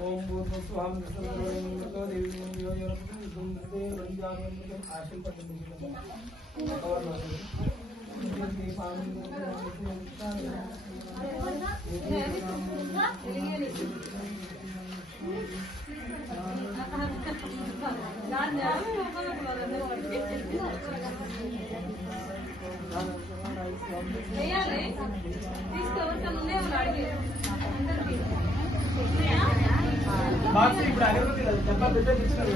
ओम स्वाम बात से ఇప్పుడు అగరబత్తి డబ్బా పెట్టేస్తున్నారు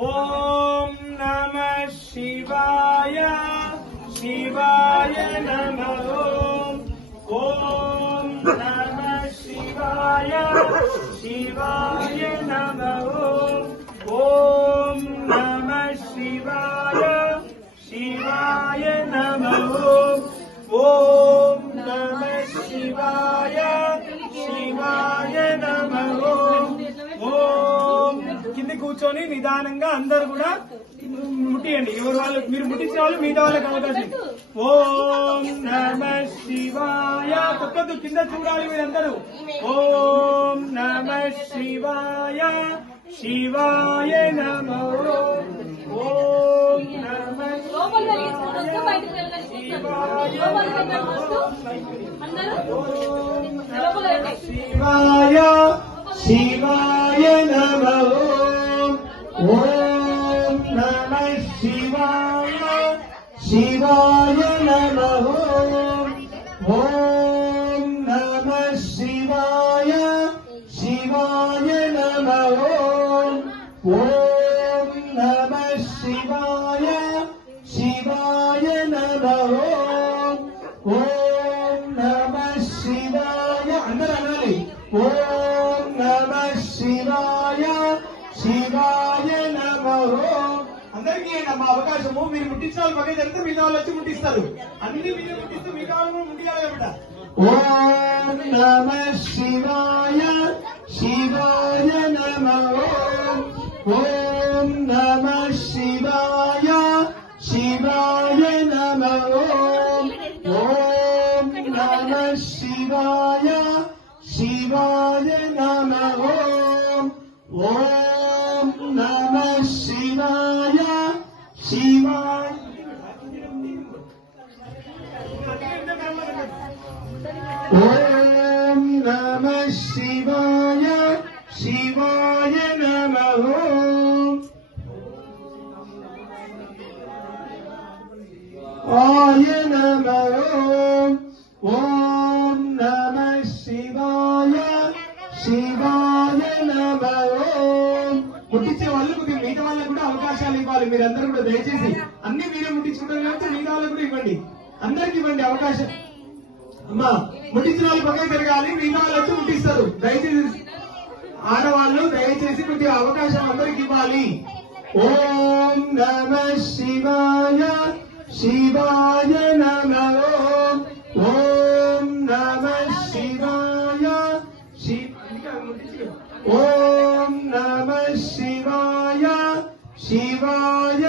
ओम नमः शिवाय शिवाय नमः ओम नमः शिवाय शिवाय नमः ओम नमः शिवाय शिवाय नमः ओम नमः शिवाय शिवाय नमः ओम కింద కూర్చొని నిదానంగా అందరు కూడా ముట్టియండి. ఎవరు వాళ్ళు మీరు ముట్టించిన వాళ్ళు మిగతా వాళ్ళకి అవకాశం. ఓం నమ శివాయ. తప్పదు కింద చూడాలి మీరందరూ. ఓం నమ శివాయ శివాయ నమో ఓం నమ శివాయ శివాయ నమో ఓం నమ శివాయ శివాయ నమో ఓం నమ శివాయ శివాయ నమో ఓం నమ శివాయ శివాయ నమో ఓం నమ శివాయ అందరూ అనాలి. ఓం నమ శివాయ శివాయ నమో. అందరికీ మా అవకాశము. మీరు ముట్టించిన వాళ్ళు పక్కన జరిగితే మిగతా వాళ్ళు వచ్చి ముట్టిస్తారు. అన్ని మీరు ముట్టిస్తూ మిగతా వాళ్ళు ముట్టియాలి కదా. ఓం నమ శివాయ శివాయ నమో ఓం నమ శివాయ శివాయ నమో ఓం నమ శివాయ శివాయ నమో ఓం నమ శివాయ శివాయ ఓం నమ శివాయ శివాయ నమో ఆయ నమో ఓం నమ శివాయ శివాయ నమో. ముట్టించే వాళ్ళు మిగతా వాళ్ళకు కూడా అవకాశాలు ఇవ్వాలి. మీరందరూ కూడా దయచేసి అన్ని మీరే ముట్టించుకుంటారు కాబట్టి మిగతా వాళ్ళకు కూడా ఇవ్వండి. అందరికి ఇవ్వండి అవకాశం. అమ్మా ముట్టించిన వాళ్ళు పక్కన తిరగాలి. మిగతా వాళ్ళు వచ్చి ముట్టిస్తారు. దయచేసి ఆడవాళ్ళు దయచేసి కొద్దిగా అవకాశం అందరికి ఇవ్వాలి. ఓం నమ శివాయ శివాయ నమో ఓం నమ శివాయ ఓం నమ శివాయ శివాయ